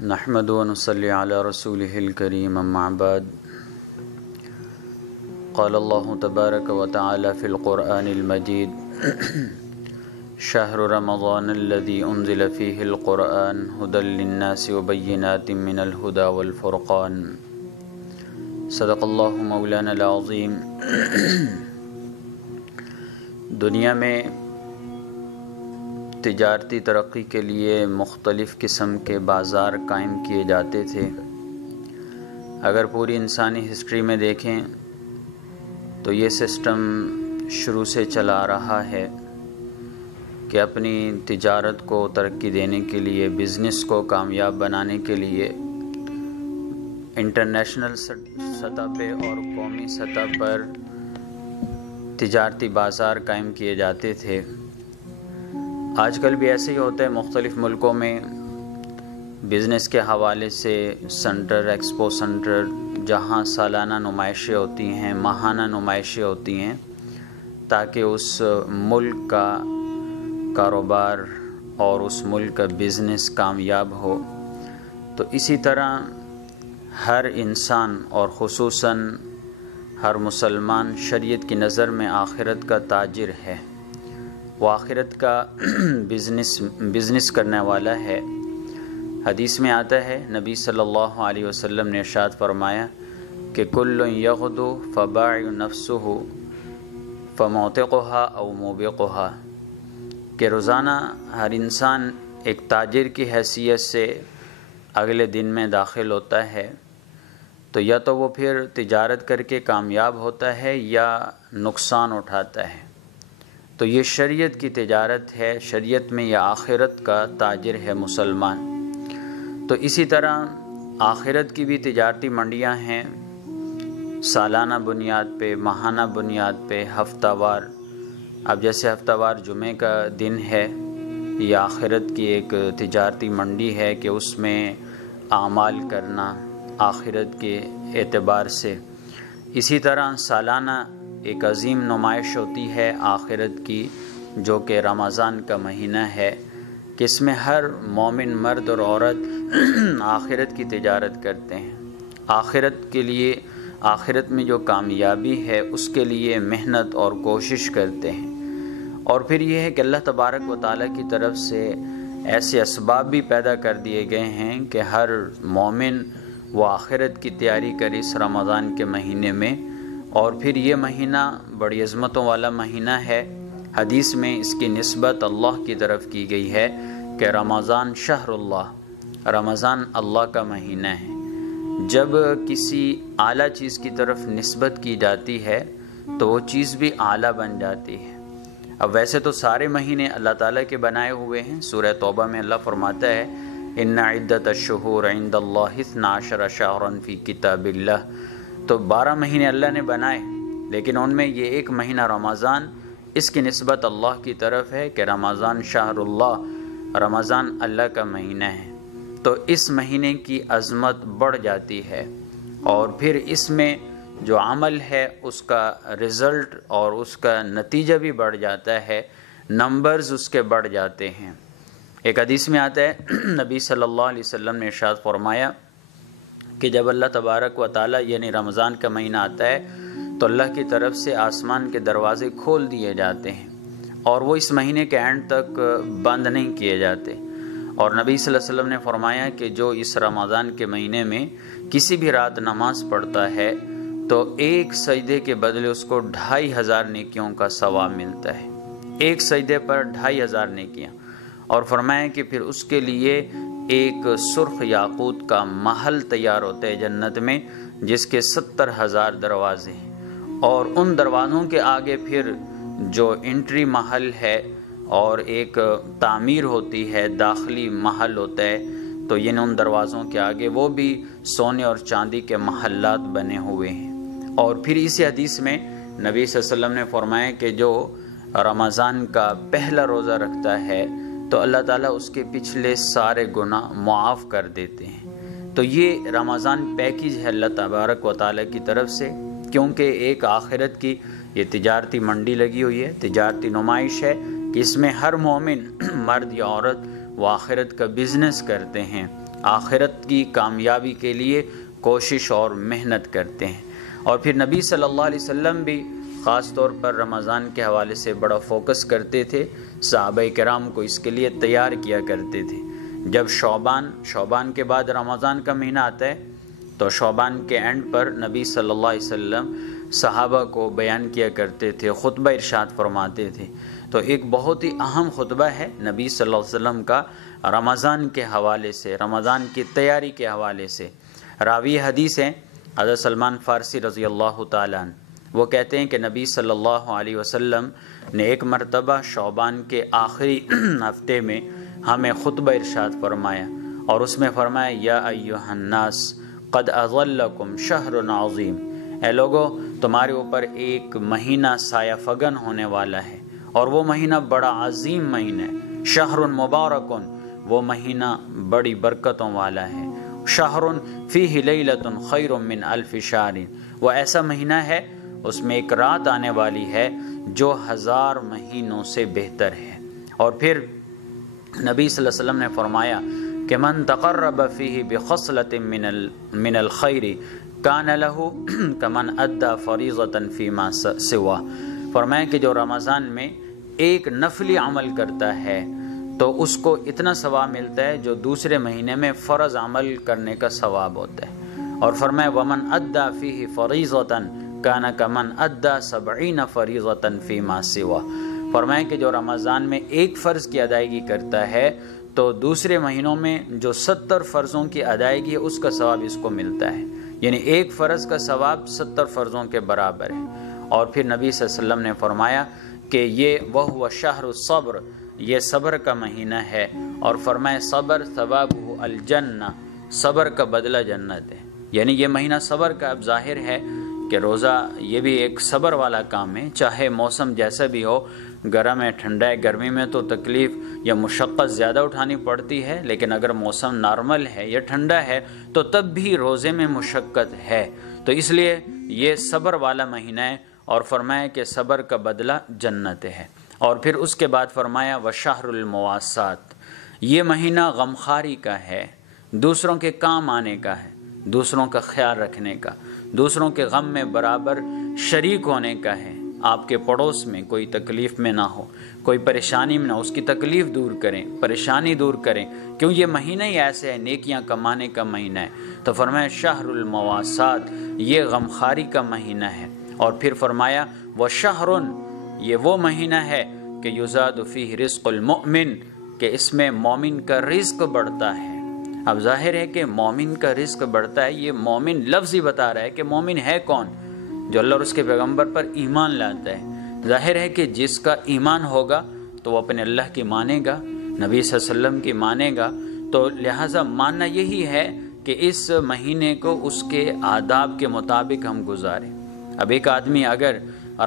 نحمد و نصلی علی رسولہ الکریم اما بعد قال اللہ تبارک و تعالی فی القرآن المجید شہر رمضان الذی انزل فیہ القرآن ھدی للناس وبینات من الھدی والفرقان صدق اللہ مولانا العظیم۔ دنیا میں تجارتی ترقی کے لیے مختلف قسم کے بازار قائم کیے جاتے تھے۔ اگر پوری انسانی ہسٹری میں دیکھیں تو یہ سسٹم شروع سے چلا آ رہا ہے کہ اپنی تجارت کو ترقی دینے کے لیے، بزنس کو کامیاب بنانے کے لیے انٹرنیشنل سطح پہ اور قومی سطح پر تجارتی بازار قائم کیے جاتے تھے۔ آج کل بھی ایسے ہی ہوتا ہے، مختلف ملکوں میں بزنس کے حوالے سے سنٹر، ایکسپو سنٹر، جہاں سالانہ نمائشیں ہوتی ہیں، ماہانہ نمائشیں ہوتی ہیں، تاکہ اس ملک کا کاروبار اور اس ملک کا بزنس کامیاب ہو۔ تو اسی طرح ہر انسان اور خصوصاً ہر مسلمان شریعت کی نظر میں آخرت کا تاجر ہے، وہ آخرت کا بزنس کرنے والا ہے۔ حدیث میں آتا ہے، نبی صلی اللہ علیہ وسلم نے ارشاد فرمایا کہ کل یغدو فبائع نفسہ فموتقها او موبقها، کہ روزانہ ہر انسان ایک تاجر کی حیثیت سے اگلے دن میں داخل ہوتا ہے، تو یا تو وہ پھر تجارت کر کے کامیاب ہوتا ہے یا نقصان اٹھاتا ہے۔ تو یہ شریعت کی تجارت ہے، شریعت میں یہ آخرت کا تاجر ہے مسلمان۔ تو اسی طرح آخرت کی بھی تجارتی منڈیاں ہیں، سالانہ بنیاد پہ، ماہانہ بنیاد پہ، ہفتہ وار۔ اب جیسے ہفتہ وار جمعے کا دن ہے، یہ آخرت کی ایک تجارتی منڈی ہے کہ اس میں اعمال کرنا آخرت کے اعتبار سے۔ اسی طرح سالانہ ایک عظیم نمائش ہوتی ہے آخرت کی، جو کہ رمضان کا مہینہ ہے، کہ اس میں ہر مومن مرد اور عورت آخرت کی تجارت کرتے ہیں، آخرت کے لیے، آخرت میں جو کامیابی ہے اس کے لیے محنت اور کوشش کرتے ہیں۔ اور پھر یہ ہے کہ اللہ تبارک و تعالیٰ کی طرف سے ایسے اسباب بھی پیدا کر دیے گئے ہیں کہ ہر مومن وہ آخرت کی تیاری کرے اس رمضان کے مہینے میں۔ اور پھر یہ مہینہ بڑی عظمتوں والا مہینہ ہے، حدیث میں اس کی نسبت اللہ کی طرف کی گئی ہے کہ رمضان شہر اللہ، رمضان اللہ کا مہینہ ہے۔ جب کسی اعلیٰ چیز کی طرف نسبت کی جاتی ہے تو وہ چیز بھی اعلیٰ بن جاتی ہے۔ اب ویسے تو سارے مہینے اللہ تعالیٰ کے بنائے ہوئے ہیں، سورہ توبہ میں اللہ فرماتا ہے ان عدۃ الشہور عند اللہ 12 شہرا فی کتاب اللہ، تو 12 مہینے اللہ نے بنائے، لیکن ان میں یہ ایک مہینہ رمضان، اس کی نسبت اللہ کی طرف ہے کہ رمضان شہر اللہ، رمضان اللہ کا مہینہ ہے۔ تو اس مہینے کی عظمت بڑھ جاتی ہے، اور پھر اس میں جو عمل ہے اس کا رزلٹ اور اس کا نتیجہ بھی بڑھ جاتا ہے، نمبرز اس کے بڑھ جاتے ہیں۔ ایک حدیث میں آتا ہے، نبی صلی اللہ علیہ وسلم نے ارشاد فرمایا کہ جب اللہ تبارک و تعالیٰ یعنی رمضان کا مہینہ آتا ہے تو اللہ کی طرف سے آسمان کے دروازے کھول دیے جاتے ہیں، اور وہ اس مہینے کے اینڈ تک بند نہیں کیے جاتے۔ اور نبی صلی اللہ علیہ وسلم نے فرمایا کہ جو اس رمضان کے مہینے میں کسی بھی رات نماز پڑھتا ہے تو ایک سجدے کے بدلے اس کو 2500 نیکیوں کا ثواب ملتا ہے، ایک سجدے پر 2500 نیکیاں۔ اور فرمایا کہ پھر اس کے لیے ایک سرخ یاقوت کا محل تیار ہوتا ہے جنت میں، جس کے 70,000 دروازے ہیں، اور ان دروازوں کے آگے پھر جو انٹری محل ہے اور ایک تعمیر ہوتی ہے، داخلی محل ہوتا ہے، تو یہ ان دروازوں کے آگے وہ بھی سونے اور چاندی کے محلات بنے ہوئے ہیں۔ اور پھر اسی حدیث میں نبی صلی اللہ علیہ وسلم نے فرمایا کہ جو رمضان کا پہلا روزہ رکھتا ہے تو اللہ تعالیٰ اس کے پچھلے سارے گناہ معاف کر دیتے ہیں۔ تو یہ رمضان پیکیج ہے اللہ تبارک و تعالیٰ کی طرف سے، کیونکہ ایک آخرت کی یہ تجارتی منڈی لگی ہوئی ہے، تجارتی نمائش ہے کہ اس میں ہر مومن مرد یا عورت وہ آخرت کا بزنس کرتے ہیں، آخرت کی کامیابی کے لیے کوشش اور محنت کرتے ہیں۔ اور پھر نبی صلی اللہ علیہ وسلم بھی خاص طور پر رمضان کے حوالے سے بڑا فوکس کرتے تھے، صحابہ کرام کو اس کے لیے تیار کیا کرتے تھے۔ جب شعبان کے بعد رمضان کا مہینہ آتا ہے تو شعبان کے اینڈ پر نبی صلی اللہ علیہ وسلم صحابہ کو بیان کیا کرتے تھے، خطبہ ارشاد فرماتے تھے۔ تو ایک بہت ہی اہم خطبہ ہے نبی صلی اللہ علیہ وسلم کا رمضان کے حوالے سے، رمضان کی تیاری کے حوالے سے۔ راوی حدیث ہیں حضرت سلمان فارسی رضی اللہ تعالیٰ عنہ، وہ کہتے ہیں کہ نبی صلی اللہ علیہ وسلم نے ایک مرتبہ شعبان کے آخری ہفتے میں ہمیں خطبہ ارشاد فرمایا، اور اس میں فرمایا یا ایھا الناس قد اظلکم شہر عظیم، اے لوگو تمہارے اوپر ایک مہینہ سایہ فگن ہونے والا ہے، اور وہ مہینہ بڑا عظیم مہینہ ہے۔ شہر مبارکن، وہ مہینہ بڑی برکتوں والا ہے۔ شہر فیہ لیلۃ خیر من الف شہر، وہ ایسا مہینہ ہے اس میں ایک رات آنے والی ہے جو 1000 مہینوں سے بہتر ہے۔ اور پھر نبی صلی اللہ علیہ وسلم نے فرمایا کہ من تقرب فیہ بخصلۃ من الخیر کان لہ کمن ادی فریضۃ فیما سوا، فرمایا کہ جو رمضان میں ایک نفلی عمل کرتا ہے تو اس کو اتنا ثواب ملتا ہے جو دوسرے مہینے میں فرض عمل کرنے کا ثواب ہوتا ہے۔ اور فرمایا ومن ادی فیہ فریضۃ کان کمن ادی 70 فریضۃ فیما سوا، فرمایا کہ جو رمضان میں ایک فرض کی ادائیگی کرتا ہے تو دوسرے مہینوں میں جو 70 فرضوں کی ادائیگی ہے اس کا ثواب اس کو ملتا ہے، یعنی ایک فرض کا ثواب 70 فرضوں کے برابر ہے۔ اور پھر نبی صلی اللہ علیہ وسلم نے فرمایا کہ یہ وہو شہر الصبر، یہ صبر کا مہینہ ہے، اور فرمایا صبر ثوابہ الجنہ، صبر کا بدلہ جنت ہے، یعنی یہ مہینہ صبر کا۔ اب ظاہر ہے کہ روزہ یہ بھی ایک صبر والا کام ہے، چاہے موسم جیسا بھی ہو، گرم ہے ٹھنڈا ہے، گرمی میں تو تکلیف یا مشقت زیادہ اٹھانی پڑتی ہے، لیکن اگر موسم نارمل ہے یا ٹھنڈا ہے تو تب بھی روزے میں مشقت ہے، تو اس لیے یہ صبر والا مہینہ ہے، اور فرمایا کہ صبر کا بدلہ جنت ہے۔ اور پھر اس کے بعد فرمایا وشہر المواسات، یہ مہینہ غمخواری کا ہے، دوسروں کے کام آنے کا ہے، دوسروں کا خیال رکھنے کا، دوسروں کے غم میں برابر شریک ہونے کا ہے۔ آپ کے پڑوس میں کوئی تکلیف میں نہ ہو، کوئی پریشانی میں نہ ہو، اس کی تکلیف دور کریں، پریشانی دور کریں، کیوں یہ مہینہ ہی ایسے ہے، نیکیاں کمانے کا مہینہ ہے۔ تو فرمایا شہر المواسات، یہ غمخواری کا مہینہ ہے۔ اور پھر فرمایا وشہر، یہ وہ مہینہ ہے کہ یزاد فیہ رزق المؤمن، کہ اس میں مومن کا رزق بڑھتا ہے۔ اب ظاہر ہے کہ مومن کا رزق بڑھتا ہے، یہ مومن لفظ ہی بتا رہا ہے کہ مومن ہے کون؟ جو اللہ اور اس کے پیغمبر پر ایمان لاتا ہے۔ ظاہر ہے کہ جس کا ایمان ہوگا تو وہ اپنے اللہ کی مانے گا، نبی صلی اللہ علیہ وسلم کی مانے گا، تو لہٰذا ماننا یہی ہے کہ اس مہینے کو اس کے آداب کے مطابق ہم گزاریں۔ اب ایک آدمی اگر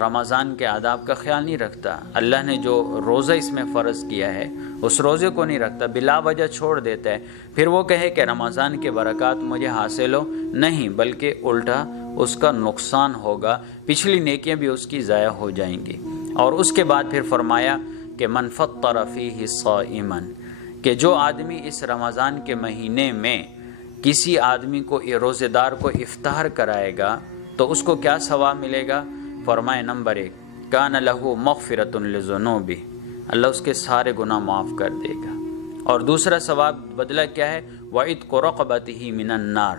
رمضان کے آداب کا خیال نہیں رکھتا، اللہ نے جو روزہ اس میں فرض کیا ہے اس روزے کو نہیں رکھتا، بلا وجہ چھوڑ دیتا ہے، پھر وہ کہے کہ رمضان کے برکات مجھے حاصل ہو، نہیں، بلکہ الٹا اس کا نقصان ہوگا، پچھلی نیکیاں بھی اس کی ضائع ہو جائیں گی۔ اور اس کے بعد پھر فرمایا کہ من فطر فیہ صائما، کہ جو آدمی اس رمضان کے مہینے میں کسی آدمی کو، روزے دار کو افطار کرائے گا تو اس کو کیا ثواب ملے گا؟ فرمائے نمبر 1 کان لہ مغفرۃ لذنوبہ، اللہ اس کے سارے گناہ معاف کر دے گا۔ اور دوسرا ثواب بدلہ کیا ہے؟ وعتق رقبتہ من النار،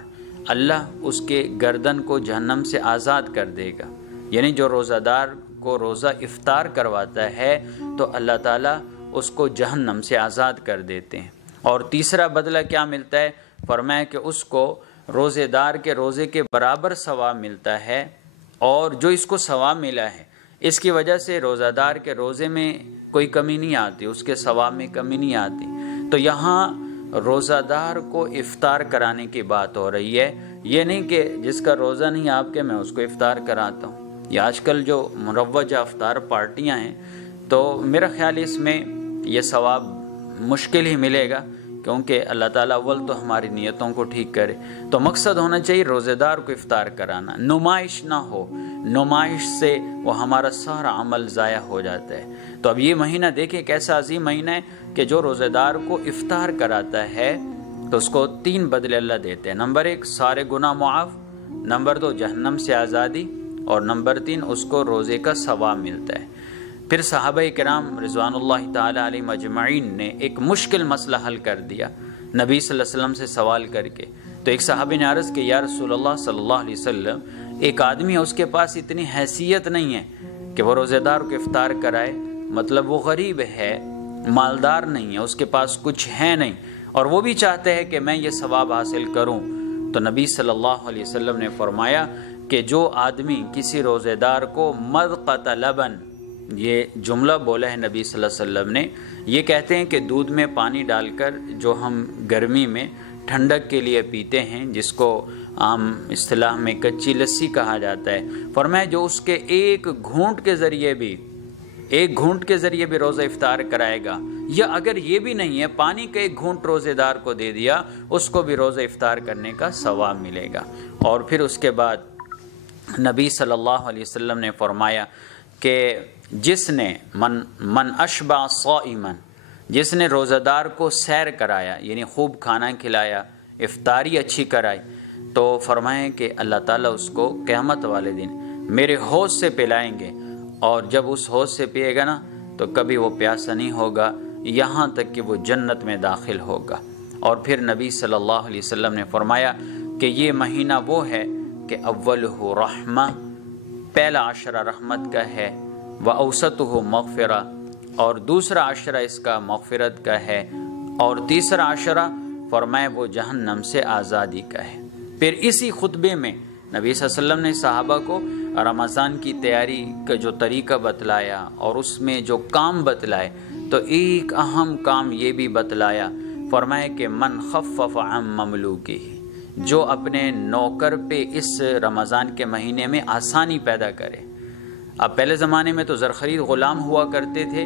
اللہ اس کے گردن کو جہنم سے آزاد کر دے گا، یعنی جو روزہ دار کو روزہ افطار کرواتا ہے تو اللہ تعالیٰ اس کو جہنم سے آزاد کر دیتے ہیں۔ اور تیسرا بدلہ کیا ملتا ہے؟ فرمایا کہ اس کو روزے دار کے روزے کے برابر ثواب ملتا ہے، اور جو اس کو ثواب ملا ہے اس کی وجہ سے روزہ دار کے روزے میں کوئی کمی نہیں آتی، اس کے ثواب میں کمی نہیں آتی۔ تو یہاں روزہ دار کو افطار کرانے کی بات ہو رہی ہے، یہ نہیں کہ جس کا روزہ نہیں آپ کے میں اس کو افطار کراتا ہوں۔ یہ آج کل جو مروجہ افطار پارٹیاں ہیں تو میرا خیال اس میں یہ ثواب مشکل ہی ملے گا، کیونکہ اللہ تعالیٰ اول تو ہماری نیتوں کو ٹھیک کرے۔ تو مقصد ہونا چاہیے روزے دار کو افطار کرانا، نمائش نہ ہو، نمائش سے وہ ہمارا سارا عمل ضائع ہو جاتا ہے۔ تو اب یہ مہینہ دیکھیں کیسا عظیم مہینہ ہے کہ جو روزے دار کو افطار کراتا ہے تو اس کو 3 بدلے اللہ دیتے ہیں. نمبر 1 سارے گناہ معاف، نمبر 2 جہنم سے آزادی، اور نمبر 3 اس کو روزے کا ثواب ملتا ہے. پھر صحابہ کرام رضوان اللہ تعالی علیہم اجمعین نے ایک مشکل مسئلہ حل کر دیا نبی صلی اللہ علیہ وسلم سے سوال کر کے. تو ایک صحابی نے عرض کہ یا رسول اللہ صلی اللہ علیہ وسلم، ایک آدمی ہے اس کے پاس اتنی حیثیت نہیں ہے کہ وہ روزے دار کو افطار کرائے، مطلب وہ غریب ہے، مالدار نہیں ہے، اس کے پاس کچھ ہے نہیں، اور وہ بھی چاہتے ہیں کہ میں یہ ثواب حاصل کروں. تو نبی صلی اللہ علیہ وسلم نے فرمایا کہ جو آدمی کسی روزے دار کو مذقۃ لبن، یہ جملہ بولا ہے نبی صلی اللہ علیہ وسلم نے، یہ کہتے ہیں کہ دودھ میں پانی ڈال کر جو ہم گرمی میں ٹھنڈک کے لیے پیتے ہیں، جس کو عام اصطلاح میں کچی لسی کہا جاتا ہے. فرمایا جو اس کے ایک گھونٹ کے ذریعے بھی روزہ افطار کرائے گا، یا اگر یہ بھی نہیں ہے پانی کا ایک گھونٹ روزے دار کو دے دیا، اس کو بھی روزہ افطار کرنے کا ثواب ملے گا. اور پھر اس کے بعد نبی صلی اللہ علیہ وسلم نے فرمایا کہ جس نے من اشبع صائما، جس نے روزہ دار کو سیر کرایا، یعنی خوب کھانا کھلایا، افطاری اچھی کرائی، تو فرمائیں کہ اللہ تعالیٰ اس کو قیامت والے دن میرے حوض سے پلائیں گے، اور جب اس حوض سے پیے گا نا تو کبھی وہ پیاسا نہیں ہوگا یہاں تک کہ وہ جنت میں داخل ہوگا. اور پھر نبی صلی اللہ علیہ وسلم نے فرمایا کہ یہ مہینہ وہ ہے کہ اولہ رحمہ، پہلا عشرہ رحمت کا ہے، وأوسطہ مغفرہ، اور دوسرا عشرہ اس کا مغفرت کا ہے، اور تیسرا عشرہ فرمائے وہ جہنم سے آزادی کا ہے. پھر اسی خطبے میں نبی صلی اللہ علیہ وسلم نے صحابہ کو رمضان کی تیاری کا جو طریقہ بتلایا اور اس میں جو کام بتلائے، تو ایک اہم کام یہ بھی بتلایا، فرمائے کہ من خفف عن مملوکہ، جو اپنے نوکر پہ اس رمضان کے مہینے میں آسانی پیدا کرے. اب پہلے زمانے میں تو زرخرید غلام ہوا کرتے تھے،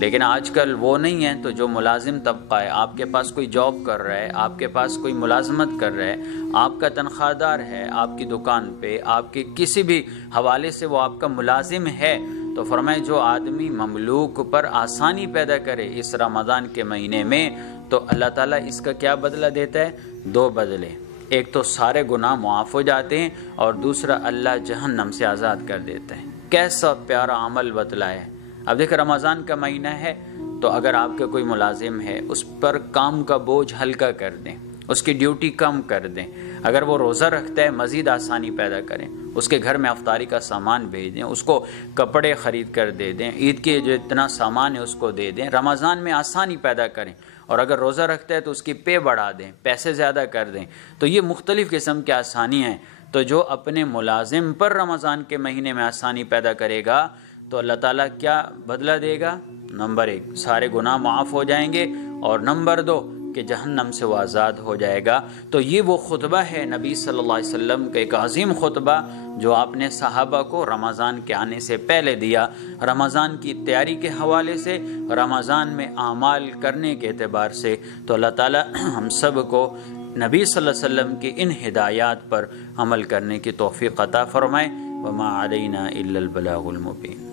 لیکن آج کل وہ نہیں ہے. تو جو ملازم طبقہ ہے، آپ کے پاس کوئی جاب کر رہا ہے، آپ کے پاس کوئی ملازمت کر رہا ہے، آپ کا تنخواہ دار ہے، آپ کی دکان پہ، آپ کے کسی بھی حوالے سے وہ آپ کا ملازم ہے، تو فرمائے جو آدمی مملوک پر آسانی پیدا کرے اس رمضان کے مہینے میں، تو اللہ تعالیٰ اس کا کیا بدلہ دیتا ہے؟ 2 بدلے. ایک تو سارے گناہ معاف ہو جاتے ہیں، اور دوسرا اللہ جہنم سے آزاد کر دیتا ہے. کیسا پیارا عمل بتلایا ہے. اب دیکھ رمضان کا مہینہ ہے، تو اگر آپ کا کوئی ملازم ہے اس پر کام کا بوجھ ہلکا کر دیں، اس کی ڈیوٹی کم کر دیں. اگر وہ روزہ رکھتا ہے مزید آسانی پیدا کریں، اس کے گھر میں افطاری کا سامان بھیج دیں، اس کو کپڑے خرید کر دے دیں، عید کے جو اتنا سامان ہے اس کو دے دیں، رمضان میں آسانی پیدا کریں. اور اگر روزہ رکھتا ہے تو اس کی پے بڑھا دیں، پیسے زیادہ کر دیں. تو یہ مختلف قسم کی آسانیاں ہیں. تو جو اپنے ملازم پر رمضان کے مہینے میں آسانی پیدا کرے گا تو اللہ تعالیٰ کیا بدلہ دے گا؟ نمبر 1 سارے گناہ معاف ہو جائیں گے، اور نمبر 2 کہ جہنم سے وہ آزاد ہو جائے گا. تو یہ وہ خطبہ ہے نبی صلی اللہ علیہ وسلم کا، ایک عظیم خطبہ جو آپ نے صحابہ کو رمضان کے آنے سے پہلے دیا، رمضان کی تیاری کے حوالے سے، رمضان میں اعمال کرنے کے اعتبار سے. تو اللہ تعالیٰ ہم سب کو نبی صلی اللہ علیہ وسلم کی ان ہدایات پر عمل کرنے کی توفیق عطا فرمائے. وما علینا الا البلاغ المبین.